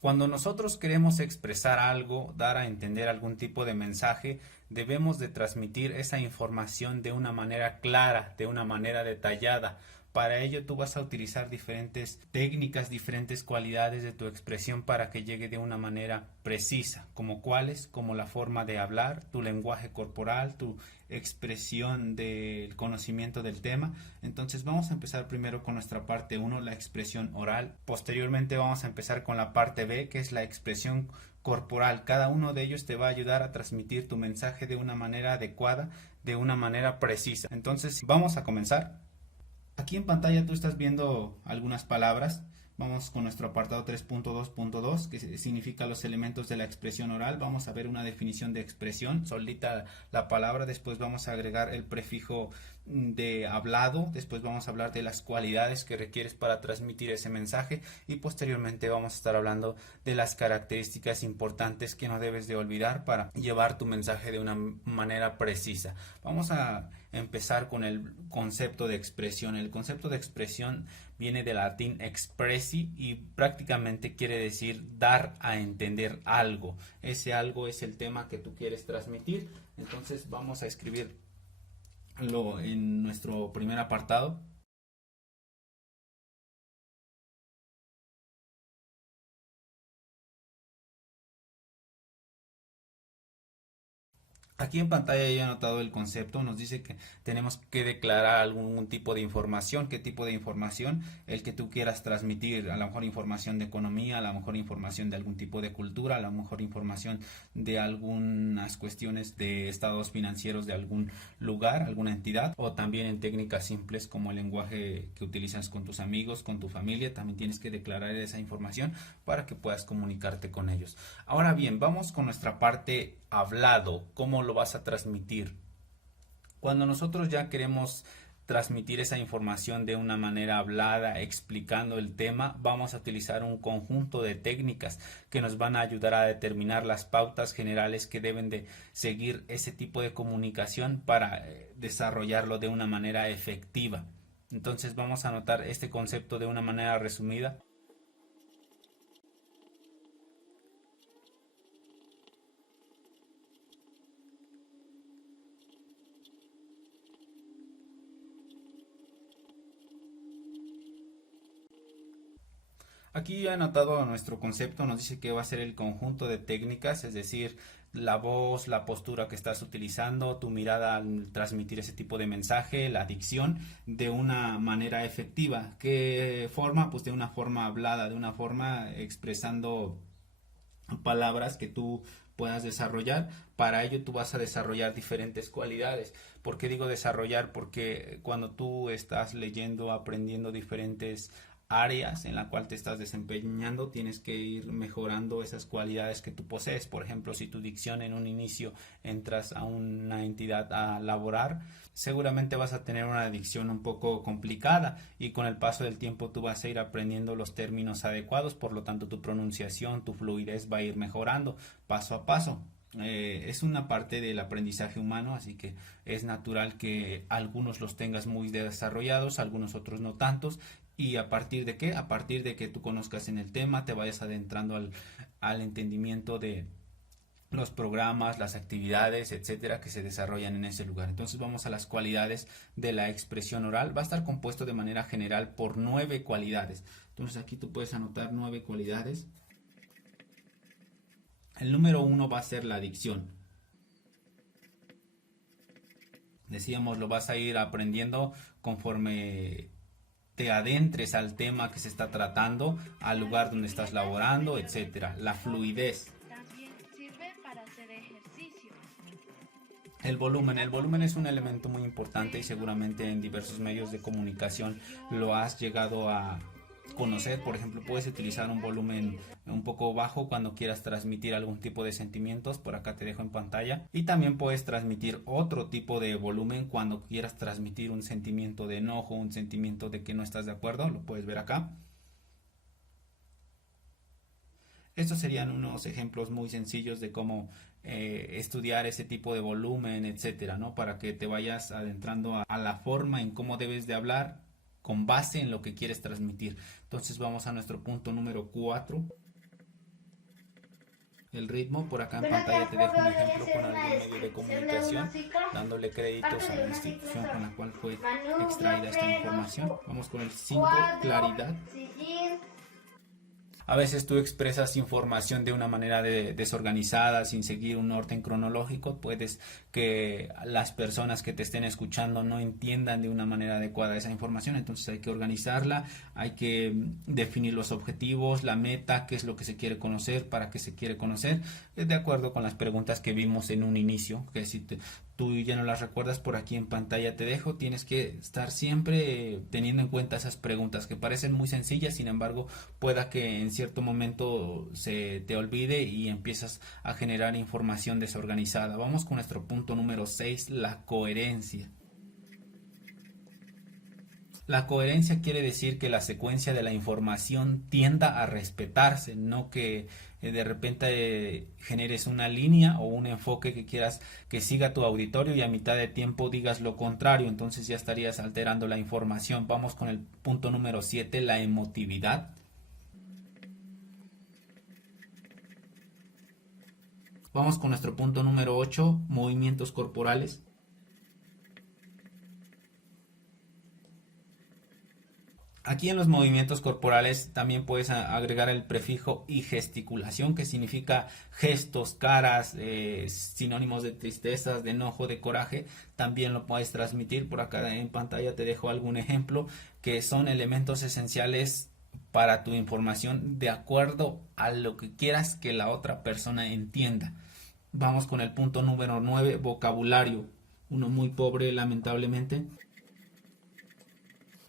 Cuando nosotros queremos expresar algo, dar a entender algún tipo de mensaje, debemos de transmitir esa información de una manera clara, de una manera detallada. Para ello tú vas a utilizar diferentes técnicas, diferentes cualidades de tu expresión para que llegue de una manera precisa, como cuáles, como la forma de hablar, tu lenguaje corporal, tu expresión del conocimiento del tema. Entonces vamos a empezar primero con nuestra parte uno, la expresión oral. Posteriormente vamos a empezar con la parte B, que es la expresión corporal. Cada uno de ellos te va a ayudar a transmitir tu mensaje de una manera adecuada, de una manera precisa. Entonces vamos a comenzar. Aquí en pantalla tú estás viendo algunas palabras. Vamos con nuestro apartado 3.2.2, que significa los elementos de la expresión oral. Vamos a ver una definición de expresión, solita la palabra. Después vamos a agregar el prefijo de hablado. Después vamos a hablar de las cualidades que requieres para transmitir ese mensaje. Y posteriormente vamos a estar hablando de las características importantes que no debes de olvidar para llevar tu mensaje de una manera precisa. Vamos a empezar con el concepto de expresión. El concepto de expresión viene del latín expressi y prácticamente quiere decir dar a entender algo. Ese algo es el tema que tú quieres transmitir. Entonces vamos a escribirlo en nuestro primer apartado. Aquí en pantalla ya he anotado el concepto, nos dice que tenemos que declarar algún tipo de información, qué tipo de información, el que tú quieras transmitir, a lo mejor información de economía, a lo mejor información de algún tipo de cultura, a lo mejor información de algunas cuestiones de estados financieros de algún lugar, alguna entidad, o también en técnicas simples como el lenguaje que utilizas con tus amigos, con tu familia, también tienes que declarar esa información para que puedas comunicarte con ellos. Ahora bien, vamos con nuestra parte hablado, cómo lo vas a transmitir. Cuando nosotros ya queremos transmitir esa información de una manera hablada, explicando el tema, vamos a utilizar un conjunto de técnicas que nos van a ayudar a determinar las pautas generales que deben de seguir ese tipo de comunicación para desarrollarlo de una manera efectiva. Entonces vamos a anotar este concepto de una manera resumida. Aquí he anotado nuestro concepto, nos dice que va a ser el conjunto de técnicas, es decir, la voz, la postura que estás utilizando, tu mirada al transmitir ese tipo de mensaje, la dicción, de una manera efectiva. ¿Qué forma? Pues de una forma hablada, de una forma expresando palabras que tú puedas desarrollar. Para ello tú vas a desarrollar diferentes cualidades. ¿Por qué digo desarrollar? Porque cuando tú estás leyendo, aprendiendo diferentes áreas en la cual te estás desempeñando, tienes que ir mejorando esas cualidades que tú posees. Por ejemplo, si tu dicción en un inicio entras a una entidad a laborar, seguramente vas a tener una dicción un poco complicada y con el paso del tiempo tú vas a ir aprendiendo los términos adecuados, por lo tanto tu pronunciación, tu fluidez va a ir mejorando paso a paso. Es una parte del aprendizaje humano, así que es natural que algunos los tengas muy desarrollados, algunos otros no tantos. ¿Y a partir de qué? A partir de que tú conozcas en el tema, te vayas adentrando al entendimiento de los programas, las actividades, etcétera, que se desarrollan en ese lugar. Entonces vamos a las cualidades de la expresión oral. Va a estar compuesto de manera general por 9 cualidades. Entonces aquí tú puedes anotar 9 cualidades. El número uno va a ser la dicción. Decíamos, lo vas a ir aprendiendo conforme te adentres al tema que se está tratando, al lugar donde estás laborando, etcétera. La fluidez. También sirve para hacer ejercicio. El volumen es un elemento muy importante y seguramente en diversos medios de comunicación lo has llegado a conocer. Por ejemplo, puedes utilizar un volumen un poco bajo cuando quieras transmitir algún tipo de sentimientos. Por acá te dejo en pantalla. Y también puedes transmitir otro tipo de volumen cuando quieras transmitir un sentimiento de enojo, un sentimiento de que no estás de acuerdo. Lo puedes ver acá. Estos serían unos ejemplos muy sencillos de cómo estudiar ese tipo de volumen, etcétera, ¿no? Para que te vayas adentrando a la forma en cómo debes de hablar con base en lo que quieres transmitir. Entonces vamos a nuestro punto número 4. el ritmo. Por acá en Buenos pantalla días, te dejo profe. un Hoy voy a ejemplo hacer con una algún medio de descripción de comunicación, una cicla. dándole créditos Parte a de la una institución cicla con son la cual fue manubrio, extraída esta frenos, información. Vamos con el 5, cuadro, claridad. sillín. A veces tú expresas información de una manera desorganizada, sin seguir un orden cronológico. Puedes que las personas que te estén escuchando no entiendan de una manera adecuada esa información. Entonces hay que organizarla, hay que definir los objetivos, la meta, qué es lo que se quiere conocer, para qué se quiere conocer, de acuerdo con las preguntas que vimos en un inicio, que si tú ya no las recuerdas, por aquí en pantalla te dejo. Tienes que estar siempre teniendo en cuenta esas preguntas que parecen muy sencillas, sin embargo pueda que en cierto momento se te olvide y empiezas a generar información desorganizada. Vamos con nuestro punto número 6, la coherencia. La coherencia quiere decir que la secuencia de la información tienda a respetarse, no que de repente generes una línea o un enfoque que quieras que siga tu auditorio y a mitad de tiempo digas lo contrario, entonces ya estarías alterando la información. Vamos con el punto número 7, la emotividad. Vamos con nuestro punto número 8, movimientos corporales. Aquí en los movimientos corporales también puedes agregar el prefijo y gesticulación, que significa gestos, caras, sinónimos de tristezas, de enojo, de coraje. También lo puedes transmitir. Por acá en pantalla te dejo algún ejemplo, que son elementos esenciales para tu información de acuerdo a lo que quieras que la otra persona entienda. Vamos con el punto número 9, vocabulario. Uno muy pobre, lamentablemente.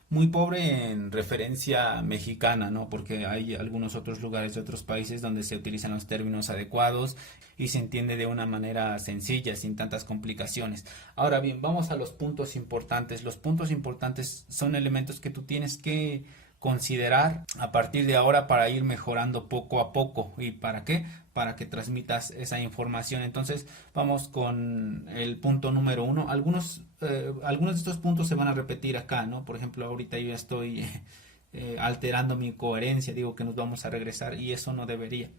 Muy pobre en referencia mexicana, ¿no? Porque hay algunos otros lugares de otros países donde se utilizan los términos adecuados y se entiende de una manera sencilla, sin tantas complicaciones. Ahora bien, vamos a los puntos importantes. Los puntos importantes son elementos que tú tienes que considerar a partir de ahora para ir mejorando poco a poco. ¿Y para qué? Para que transmitas esa información. Entonces vamos con el punto número 1. Algunos de estos puntos se van a repetir acá, ¿no? Por ejemplo, ahorita yo ya estoy alterando mi coherencia, digo que nos vamos a regresar y eso no debería.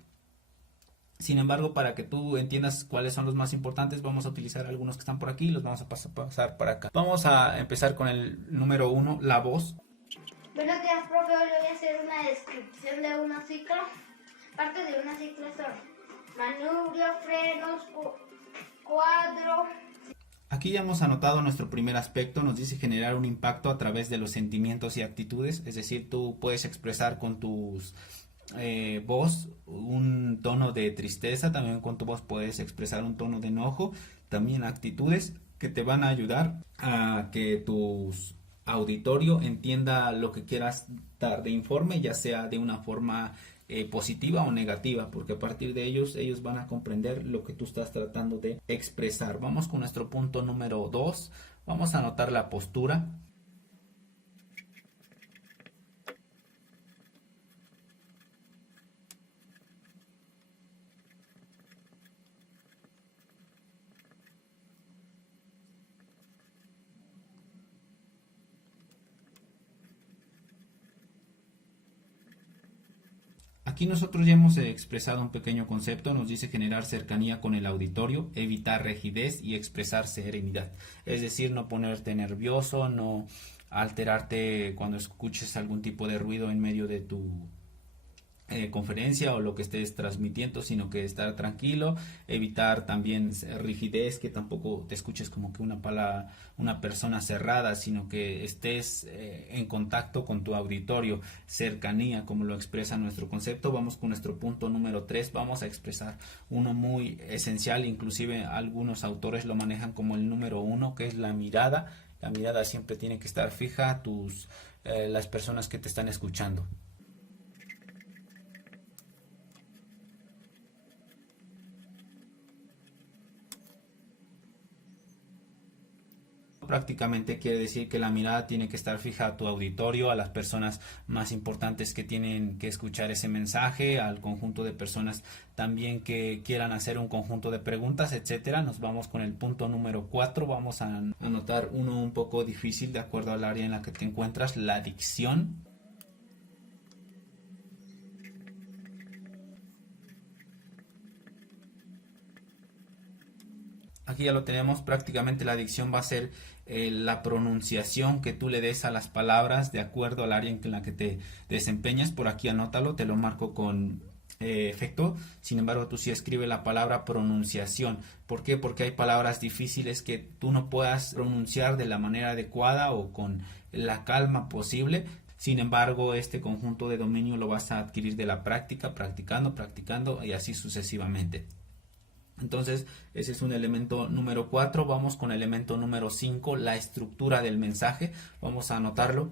Sin embargo, para que tú entiendas cuáles son los más importantes, vamos a utilizar algunos que están por aquí y los vamos a pasar para acá. Vamos a empezar con el número 1, la voz. Buenos días, profe. Hoy voy a hacer una descripción de una cicla. Parte de una cicla son manubrio, frenos, cuadro. Aquí ya hemos anotado nuestro primer aspecto, nos dice generar un impacto a través de los sentimientos y actitudes, es decir, tú puedes expresar con tus voz un tono de tristeza, también con tu voz puedes expresar un tono de enojo, también actitudes que te van a ayudar a que tus auditorio entienda lo que quieras dar de informe, ya sea de una forma positiva o negativa, porque a partir de ellos van a comprender lo que tú estás tratando de expresar. Vamos con nuestro punto número 2. Vamos a anotar la postura. Aquí nosotros ya hemos expresado un pequeño concepto, nos dice generar cercanía con el auditorio, evitar rigidez y expresar serenidad. Es decir, no ponerte nervioso, no alterarte cuando escuches algún tipo de ruido en medio de tu conferencia o lo que estés transmitiendo, sino que estar tranquilo, evitar también rigidez, que tampoco te escuches como que una persona cerrada, sino que estés en contacto con tu auditorio, cercanía, como lo expresa nuestro concepto. Vamos con nuestro punto número 3, vamos a expresar uno muy esencial, inclusive algunos autores lo manejan como el número 1, que es la mirada. La mirada siempre tiene que estar fija a las personas que te están escuchando. Prácticamente quiere decir que la mirada tiene que estar fija a tu auditorio, a las personas más importantes que tienen que escuchar ese mensaje, al conjunto de personas también que quieran hacer un conjunto de preguntas, etcétera. Nos vamos con el punto número 4. Vamos a anotar uno un poco difícil de acuerdo al área en la que te encuentras, la dicción. Aquí ya lo tenemos, prácticamente la dicción va a ser la pronunciación que tú le des a las palabras de acuerdo al área en la que te desempeñas. Por aquí anótalo, te lo marco con efecto. Sin embargo, tú sí escribe la palabra pronunciación. ¿Por qué? Porque hay palabras difíciles que tú no puedas pronunciar de la manera adecuada o con la calma posible. Sin embargo, este conjunto de dominio lo vas a adquirir de la práctica, practicando, practicando y así sucesivamente. Entonces, ese es un elemento número 4. Vamos con el elemento número 5, la estructura del mensaje. Vamos a anotarlo.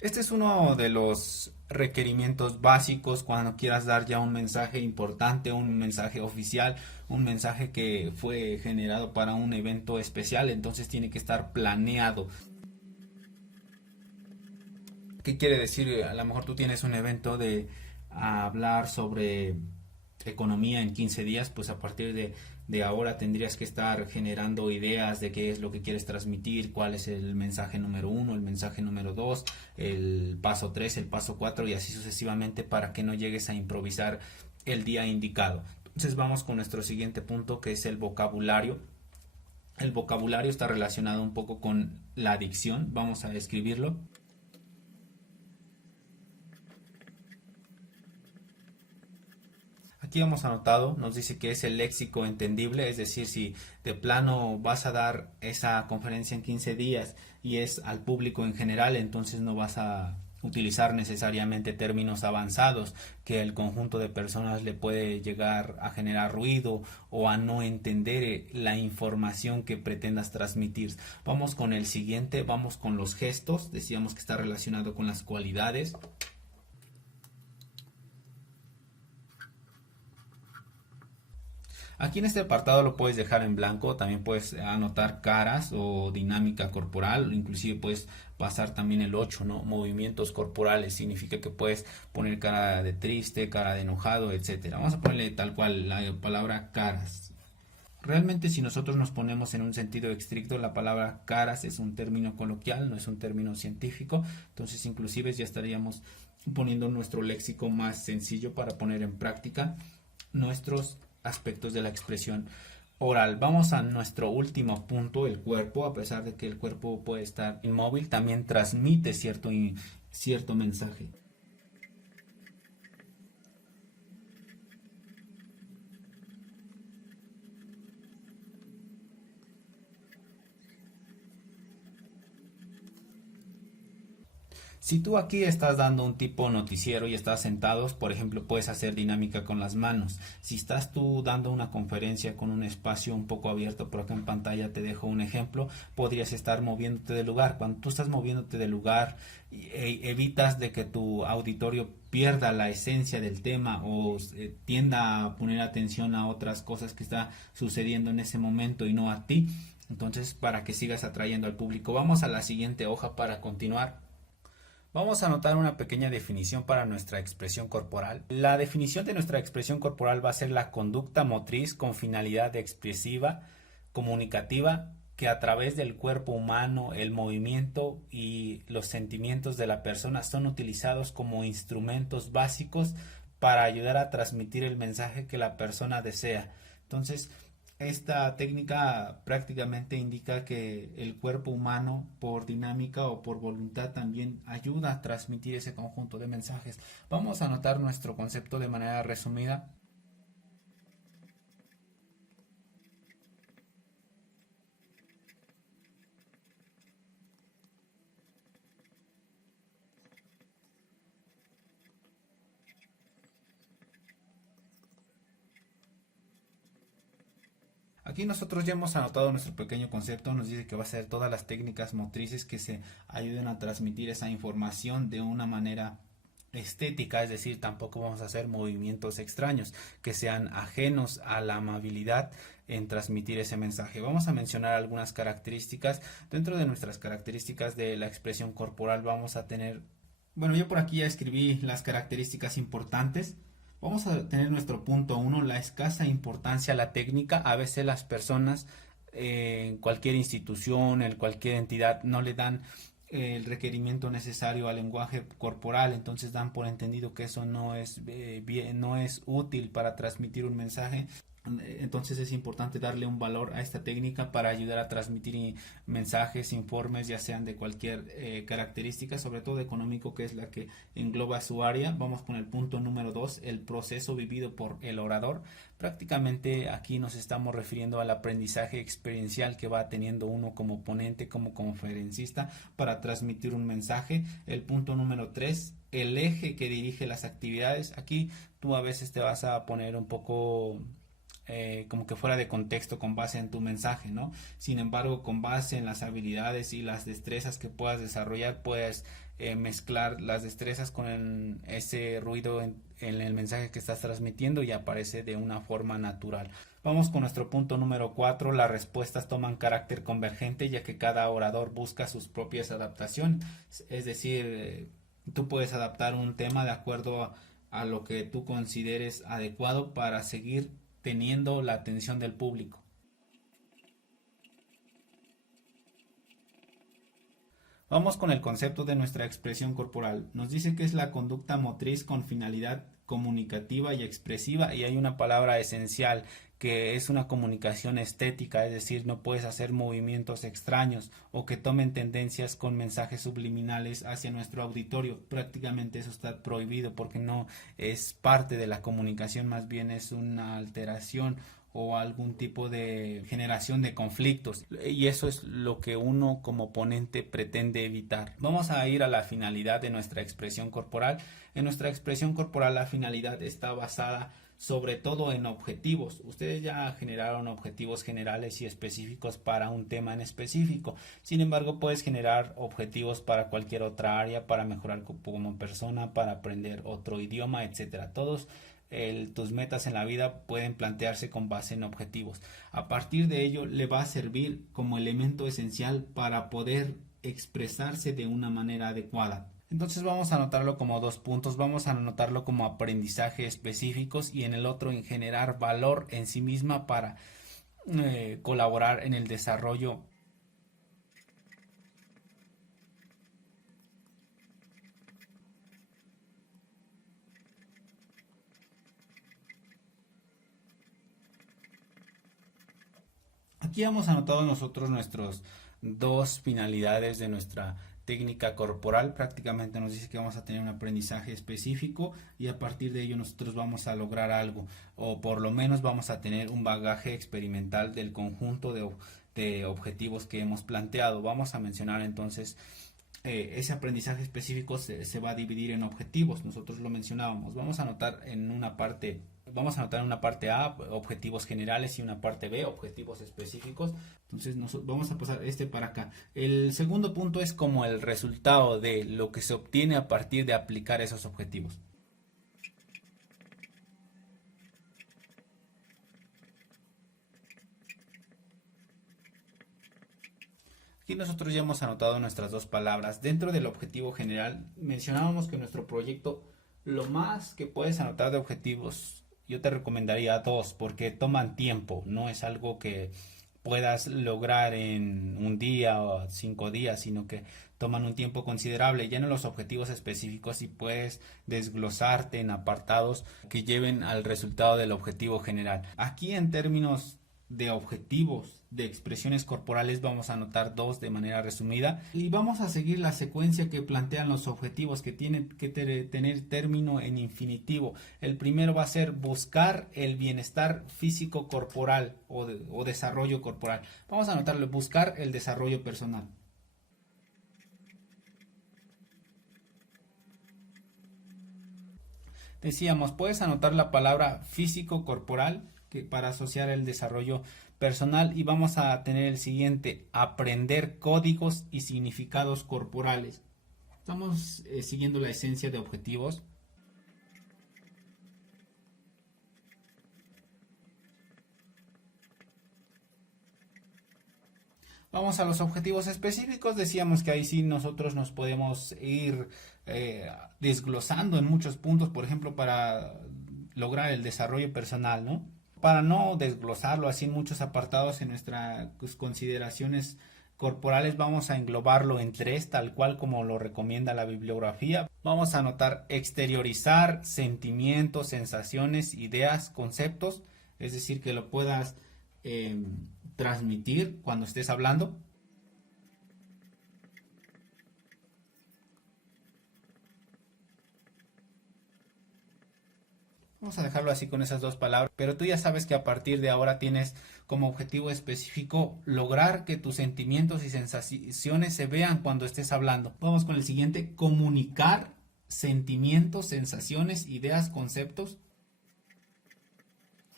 Este es uno de los requerimientos básicos cuando quieras dar ya un mensaje importante, un mensaje oficial, un mensaje que fue generado para un evento especial, entonces tiene que estar planeado. ¿Qué quiere decir? A lo mejor tú tienes un evento de hablar sobre economía en 15 días, pues a partir de ahora tendrías que estar generando ideas de qué es lo que quieres transmitir, cuál es el mensaje número 1, el mensaje número 2, el paso 3, el paso 4 y así sucesivamente para que no llegues a improvisar el día indicado. Entonces vamos con nuestro siguiente punto, que es el vocabulario. El vocabulario está relacionado un poco con la dicción. Vamos a escribirlo. Aquí hemos anotado, nos dice que es el léxico entendible, es decir, si de plano vas a dar esa conferencia en 15 días y es al público en general, entonces no vas a utilizar necesariamente términos avanzados que el conjunto de personas le puede llegar a generar ruido o a no entender la información que pretendas transmitir. Vamos con el siguiente, vamos con los gestos, decíamos que está relacionado con las cualidades. Aquí en este apartado lo puedes dejar en blanco, también puedes anotar caras o dinámica corporal, inclusive puedes pasar también el 8, ¿no? Movimientos corporales, significa que puedes poner cara de triste, cara de enojado, etcétera. Vamos a ponerle tal cual la palabra caras. Realmente si nosotros nos ponemos en un sentido estricto, la palabra caras es un término coloquial, no es un término científico, entonces inclusive ya estaríamos poniendo nuestro léxico más sencillo para poner en práctica nuestros aspectos de la expresión oral. Vamos a nuestro último punto, el cuerpo. A pesar de que el cuerpo puede estar inmóvil, también transmite cierto mensaje. Si tú aquí estás dando un tipo noticiero y estás sentados, por ejemplo, puedes hacer dinámica con las manos. Si estás tú dando una conferencia con un espacio un poco abierto, por acá en pantalla te dejo un ejemplo, podrías estar moviéndote del lugar. Cuando tú estás moviéndote del lugar, evitas de que tu auditorio pierda la esencia del tema o tienda a poner atención a otras cosas que está sucediendo en ese momento y no a ti. Entonces, para que sigas atrayendo al público. Vamos a la siguiente hoja para continuar. Vamos a anotar una pequeña definición para nuestra expresión corporal. La definición de nuestra expresión corporal va a ser la conducta motriz con finalidad expresiva, comunicativa, que a través del cuerpo humano, el movimiento y los sentimientos de la persona son utilizados como instrumentos básicos para ayudar a transmitir el mensaje que la persona desea. Entonces, esta técnica prácticamente indica que el cuerpo humano, por dinámica o por voluntad, también ayuda a transmitir ese conjunto de mensajes. Vamos a anotar nuestro concepto de manera resumida. Aquí nosotros ya hemos anotado nuestro pequeño concepto, nos dice que va a ser todas las técnicas motrices que se ayuden a transmitir esa información de una manera estética, es decir, tampoco vamos a hacer movimientos extraños que sean ajenos a la amabilidad en transmitir ese mensaje. Vamos a mencionar algunas características. Dentro de nuestras características de la expresión corporal vamos a tener, bueno, yo por aquí ya escribí las características importantes. Vamos a tener nuestro punto 1, la escasa importancia a la técnica. A veces las personas en cualquier institución, en cualquier entidad, no le dan el requerimiento necesario al lenguaje corporal, entonces dan por entendido que eso no es no es útil para transmitir un mensaje. Entonces es importante darle un valor a esta técnica para ayudar a transmitir mensajes, informes, ya sean de cualquier característica, sobre todo económico, que es la que engloba su área. Vamos con el punto número 2, el proceso vivido por el orador. Prácticamente aquí nos estamos refiriendo al aprendizaje experiencial que va teniendo uno como ponente, como conferencista, para transmitir un mensaje. El punto número 3, el eje que dirige las actividades. Aquí tú a veces te vas a poner un poco como que fuera de contexto con base en tu mensaje, ¿no? Sin embargo, con base en las habilidades y las destrezas que puedas desarrollar, puedes mezclar las destrezas con ese ruido en el mensaje que estás transmitiendo y aparece de una forma natural. Vamos con nuestro punto número 4. Las respuestas toman carácter convergente, ya que cada orador busca sus propias adaptaciones. Es decir, tú puedes adaptar un tema de acuerdo a lo que tú consideres adecuado para seguir teniendo la atención del público. Vamos con el concepto de nuestra expresión corporal. Nos dice que es la conducta motriz con finalidad comunicativa y expresiva, y hay una palabra esencial que es una comunicación estética, es decir, no puedes hacer movimientos extraños o que tomen tendencias con mensajes subliminales hacia nuestro auditorio. Prácticamente eso está prohibido porque no es parte de la comunicación, más bien es una alteración o algún tipo de generación de conflictos, y eso es lo que uno como ponente pretende evitar. Vamos a ir a la finalidad de nuestra expresión corporal. En nuestra expresión corporal la finalidad está basada sobre todo en objetivos. Ustedes ya generaron objetivos generales y específicos para un tema en específico. Sin embargo, puedes generar objetivos para cualquier otra área, para mejorar como persona, para aprender otro idioma, etcétera. Todos tus metas en la vida pueden plantearse con base en objetivos. A partir de ello le va a servir como elemento esencial para poder expresarse de una manera adecuada. Entonces vamos a anotarlo como 2 puntos. Vamos a anotarlo como aprendizaje específicos y en el otro en generar valor en sí misma para colaborar en el desarrollo . Aquí hemos anotado nosotros nuestros 2 finalidades de nuestra técnica corporal. Prácticamente nos dice que vamos a tener un aprendizaje específico y a partir de ello nosotros vamos a lograr algo, o por lo menos vamos a tener un bagaje experimental del conjunto de objetivos que hemos planteado. Vamos a mencionar entonces ese aprendizaje específico se va a dividir en objetivos. Nosotros lo mencionábamos. Vamos a anotar en una parte A objetivos generales y una parte B objetivos específicos. Entonces vamos a pasar para acá. El segundo punto es como el resultado de lo que se obtiene a partir de aplicar esos objetivos. Aquí nosotros ya hemos anotado nuestras 2 palabras. Dentro del objetivo general mencionábamos que nuestro proyecto, lo más que puedes anotar de objetivos, yo te recomendaría 2 porque toman tiempo, no es algo que puedas lograr en un día o 5 días, sino que toman un tiempo considerable. Ya en los objetivos específicos y puedes desglosarte en apartados que lleven al resultado del objetivo general. Aquí en términos de objetivos de expresiones corporales vamos a anotar 2 de manera resumida y vamos a seguir la secuencia que plantean los objetivos, que tienen que tener término en infinitivo. El primero va a ser buscar el bienestar físico corporal o desarrollo corporal. Vamos a anotarlo, buscar el desarrollo personal. Decíamos, puedes anotar la palabra físico corporal para asociar el desarrollo personal y vamos a tener el siguiente: aprender códigos y significados corporales. Estamos siguiendo la esencia de objetivos. Vamos a los objetivos específicos. Decíamos que ahí sí nosotros nos podemos ir desglosando en muchos puntos, por ejemplo, para lograr el desarrollo personal, ¿no? Para no desglosarlo así en muchos apartados en nuestras consideraciones corporales vamos a englobarlo en 3, tal cual como lo recomienda la bibliografía. Vamos a anotar exteriorizar sentimientos, sensaciones, ideas, conceptos, es decir, que lo puedas transmitir cuando estés hablando. Vamos a dejarlo así con esas 2 palabras, pero tú ya sabes que a partir de ahora tienes como objetivo específico lograr que tus sentimientos y sensaciones se vean cuando estés hablando. Vamos con el siguiente, comunicar sentimientos, sensaciones, ideas, conceptos.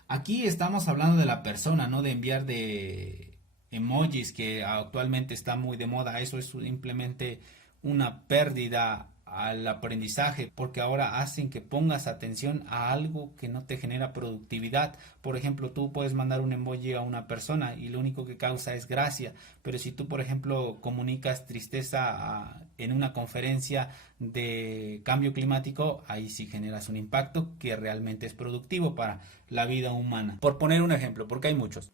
Aquí estamos hablando de la persona, no de enviar de emojis que actualmente está muy de moda. Eso es simplemente una pérdida al aprendizaje, porque ahora hacen que pongas atención a algo que no te genera productividad. Por ejemplo, tú puedes mandar un emoji a una persona y lo único que causa es gracia, pero si tú, por ejemplo, comunicas tristeza en una conferencia de cambio climático, ahí sí generas un impacto que realmente es productivo para la vida humana. Por poner un ejemplo, porque hay muchos.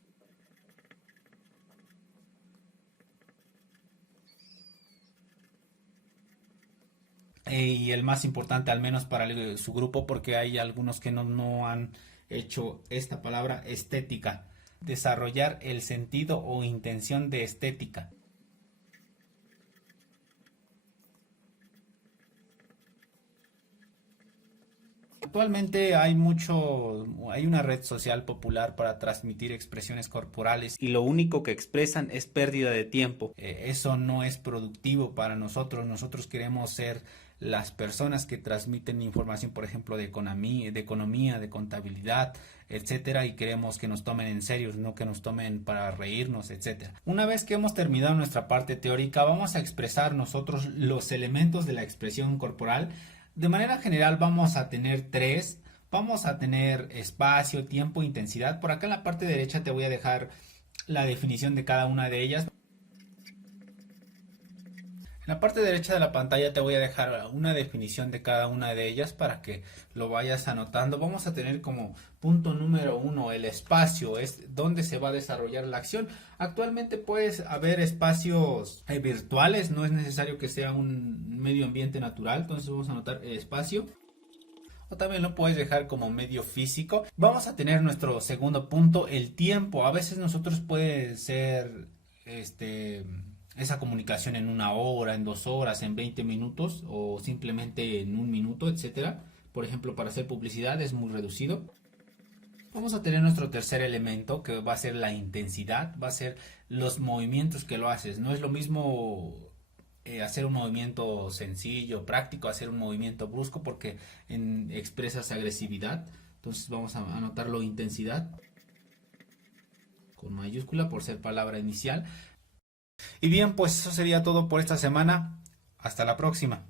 Y el más importante, al menos para su grupo, porque hay algunos que no han hecho esta palabra, estética. Desarrollar el sentido o intención de estética. Actualmente hay una red social popular para transmitir expresiones corporales y lo único que expresan es pérdida de tiempo. Eso no es productivo para nosotros. Nosotros queremos ser las personas que transmiten información, por ejemplo, de economía, de contabilidad, etcétera, y queremos que nos tomen en serio, no que nos tomen para reírnos, etcétera. Una vez que hemos terminado nuestra parte teórica, vamos a expresar nosotros los elementos de la expresión corporal. De manera general vamos a tener 3. Vamos a tener espacio, tiempo, intensidad. Por acá en la parte derecha te voy a dejar la definición de cada una de ellas. En la parte derecha de la pantalla te voy a dejar una definición de cada una de ellas para que lo vayas anotando. Vamos a tener como punto número 1 el espacio, es donde se va a desarrollar la acción. Actualmente puedes haber espacios virtuales, no es necesario que sea un medio ambiente natural, entonces vamos a anotar el espacio. O también lo puedes dejar como medio físico. Vamos a tener nuestro segundo punto, el tiempo. A veces nosotros puede ser esa comunicación en 1 hora, en 2 horas, en 20 minutos o simplemente en 1 minuto, etcétera. Por ejemplo, para hacer publicidad es muy reducido. Vamos a tener nuestro tercer elemento, que va a ser la intensidad, va a ser los movimientos que lo haces. No es lo mismo hacer un movimiento sencillo, práctico, hacer un movimiento brusco, porque expresas agresividad. Entonces vamos a anotarlo intensidad con mayúscula por ser palabra inicial. Y bien, pues eso sería todo por esta semana. Hasta la próxima.